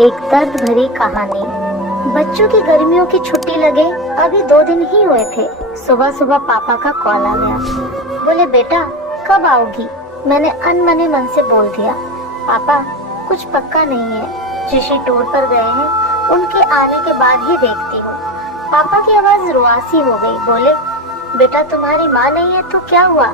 एक दर्द भरी कहानी। बच्चों की गर्मियों की छुट्टी लगे अभी 2 दिन ही हुए थे। सुबह सुबह पापा का कॉल आ गया। बोले बेटा कब आओगी। मैंने अनमने मन से बोल दिया पापा कुछ पक्का नहीं है, ऋषि टूर पर गए हैं, उनके आने के बाद ही देखती हूँ। पापा की आवाज रुआसी हो गई। बोले बेटा तुम्हारी माँ नहीं है तो क्या हुआ,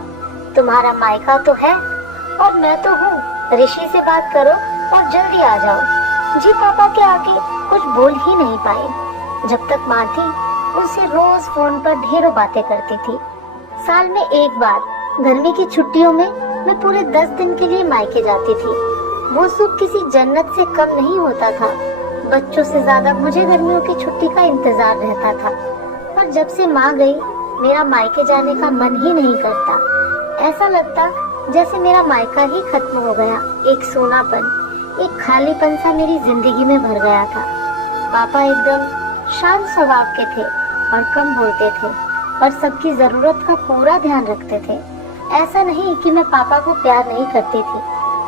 तुम्हारा मायका तो है और मैं तो हूँ, ऋषि से बात करो और जल्दी आ जाओ। जी पापा के आगे कुछ बोल ही नहीं पाए। जब तक माँ थी उनसे रोज फोन पर ढेरों बातें करती थी। साल में एक बार गर्मी की छुट्टियों में मैं पूरे 10 दिन के लिए मायके जाती थी। वो सुख किसी जन्नत से कम नहीं होता था। बच्चों से ज्यादा मुझे गर्मियों की छुट्टी का इंतजार रहता था। पर जब से माँ गई मेरा मायके जाने का मन ही नहीं करता। ऐसा लगता जैसे मेरा मायका ही खत्म हो गया। एक सोनापन, एक खालीपन सा मेरी जिंदगी में भर गया था। पापा एकदम शांत स्वभाव के थे और कम बोलते थे, पर सबकी जरूरत का पूरा ध्यान रखते थे। ऐसा नहीं कि मैं पापा को प्यार नहीं करती थी,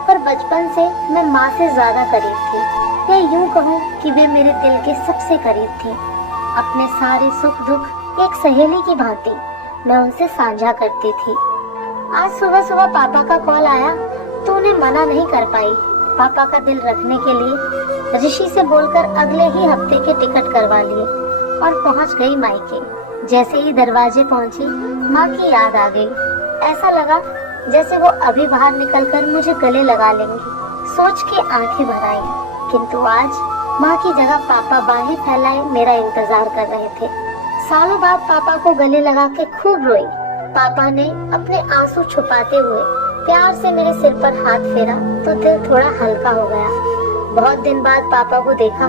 पर बचपन से मैं माँ से ज्यादा करीब थी। या यूं कहूँ कि वे मेरे दिल के सबसे करीब थी। अपने सारे सुख दुख एक सहेली की भांति मैं उनसे साझा करती थी। आज सुबह सुबह पापा का कॉल आया तो उन्हें मना नहीं कर पाई। पापा का दिल रखने के लिए ऋषि से बोलकर अगले ही हफ्ते के टिकट करवा लिए और पहुंच गई मायके। जैसे ही दरवाजे पहुंची माँ की याद आ गई। ऐसा लगा जैसे वो अभी बाहर निकलकर मुझे गले लगा लेंगी। सोच के आंखें भर आई, किंतु आज माँ की जगह पापा बाहें फैलाए मेरा इंतजार कर रहे थे। सालों बाद पापा को गले लगा के खूब रोई। पापा ने अपने आंसू छुपाते हुए प्यार से मेरे सिर पर हाथ फेरा तो दिल थोड़ा हल्का हो गया। बहुत दिन बाद पापा को देखा,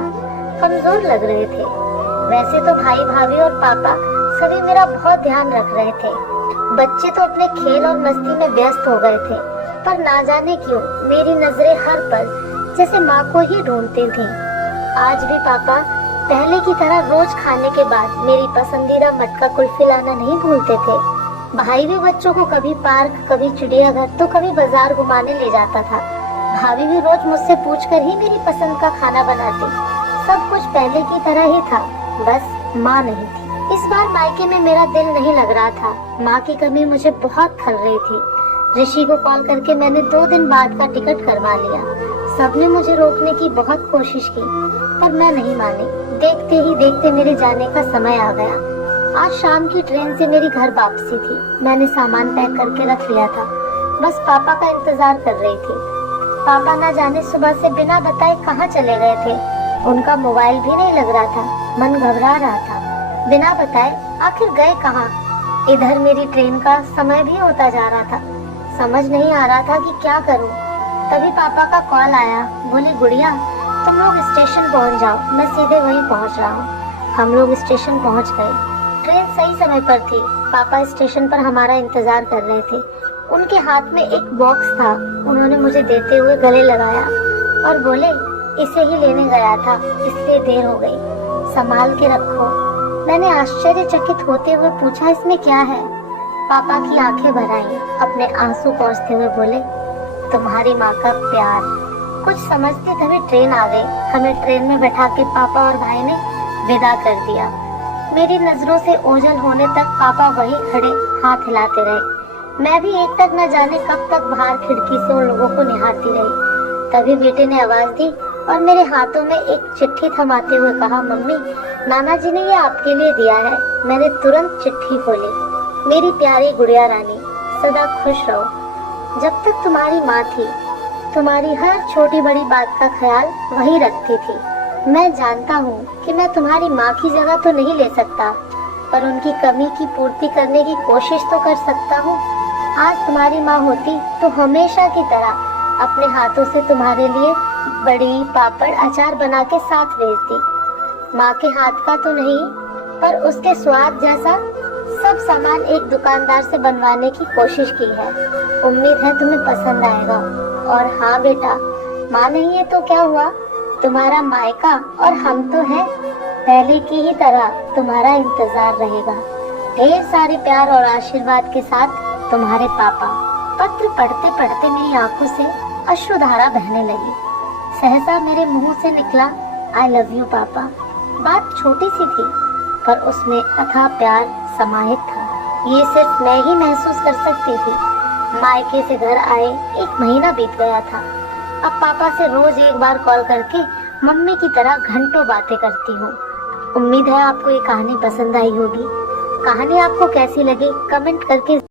कमजोर लग रहे थे। वैसे तो भाई भाभी और पापा सभी मेरा बहुत ध्यान रख रहे थे। बच्चे तो अपने खेल और मस्ती में व्यस्त हो गए थे, पर ना जाने क्यों मेरी नजरें हर पल जैसे माँ को ही ढूंढती थी। आज भी पापा पहले की तरह रोज खाने के बाद मेरी पसंदीदा मटका कुल्फी लाना नहीं भूलते थे। भाई भी बच्चों को कभी पार्क, कभी चिड़ियाघर तो कभी बाजार घुमाने ले जाता था। भाभी भी रोज मुझसे पूछकर ही मेरी पसंद का खाना बनाती। सब कुछ पहले की तरह ही था, बस माँ नहीं थी। इस बार मायके में मेरा दिल नहीं लग रहा था। माँ की कमी मुझे बहुत खल रही थी। ऋषि को कॉल करके मैंने 2 दिन बाद का टिकट करवा लिया। सबने मुझे रोकने की बहुत कोशिश की, पर मैं नहीं मानी। देखते ही देखते मेरे जाने का समय आ गया। आज शाम की ट्रेन से मेरी घर वापसी थी। मैंने सामान पैक करके रख लिया था, बस पापा का इंतजार कर रही थी। पापा ना जाने सुबह से बिना बताए कहाँ चले गए थे। उनका मोबाइल भी नहीं लग रहा था, मन घबरा रहा था। बिना बताए आखिर गए कहाँ। इधर मेरी ट्रेन का समय भी होता जा रहा था। समझ नहीं आ रहा था कि क्या करूं। तभी पापा का कॉल आया। बोले गुड़िया तुम लोग स्टेशन पहुंच जाओ, मैं सीधे वहीं पहुंच रहा हूँ। हम लोग स्टेशन पहुंच गए। ट्रेन सही समय पर थी। पापा स्टेशन पर हमारा इंतजार कर रहे थे। उनके हाथ में एक बॉक्स था। उन्होंने मुझे देते हुए गले लगाया और बोले इसे ही लेने गया था, इसलिए देर हो गई, संभाल के रखो। मैंने आश्चर्यचकित होते हुए पूछा इसमें क्या है। पापा की आंखें भर आईं। अपने आंसू पोंछते हुए बोले तुम्हारी माँ का प्यार। कुछ समझते तभी ट्रेन आ गई। हमें ट्रेन में बैठा के पापा और भाई ने विदा कर दिया। मेरी नजरों से ओझल होने तक पापा वही खड़े हाथ हिलाते रहे। मैं भी एक तक न जाने कब तक बाहर खिड़की से उन लोगों को निहारती रही। तभी बेटे ने आवाज दी और मेरे हाथों में एक चिट्ठी थमाते हुए कहा मम्मी नाना जी ने ये आपके लिए दिया है। मैंने तुरंत चिट्ठी खोली। मेरी प्यारी गुड़िया रानी, सदा खुश रहो। जब तक तुम्हारी माँ थी तुम्हारी हर छोटी बड़ी बात का ख्याल वही रखती थी। मैं जानता हूँ कि मैं तुम्हारी माँ की जगह तो नहीं ले सकता, पर उनकी कमी की पूर्ति करने की कोशिश तो कर सकता हूँ। आज तुम्हारी माँ होती तो हमेशा की तरह अपने हाथों से तुम्हारे लिए बड़ी पापड़ अचार बना के साथ भेजती। माँ के हाथ का तो नहीं, पर उसके स्वाद जैसा सब सामान एक दुकानदार से बनवाने की कोशिश की है। उम्मीद है तुम्हें पसंद आएगा। और हाँ बेटा, माँ नहीं है तो क्या हुआ, तुम्हारा मायका और हम तो हैं। पहले की ही तरह तुम्हारा इंतजार रहेगा। ढेर सारे प्यार और आशीर्वाद के साथ तुम्हारे पापा। पत्र पढ़ते पढ़ते मेरी आंखों से अश्रुधारा बहने लगी। सहसा मेरे मुंह से निकला, आई लव यू पापा। बात छोटी सी थी, पर उसमें अथाह प्यार समाहित था। ये सिर्फ मैं ही महसूस कर सकती थी। मायके से घर आए 1 महीना बीत गया था। अब पापा से रोज एक बार कॉल करके मम्मी की तरह घंटों बातें करती हूँ। उम्मीद है आपको ये कहानी पसंद आई होगी। कहानी आपको कैसी लगी कमेंट करके